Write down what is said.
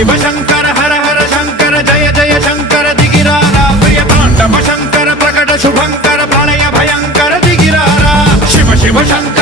शिव शंकर हर हर शंकर जय जय शंकर दिगिरारा प्रिय तांडव शंकर प्रकट शुभंकर प्रलय भयंकर दिगिरारा शिव शिव शंकर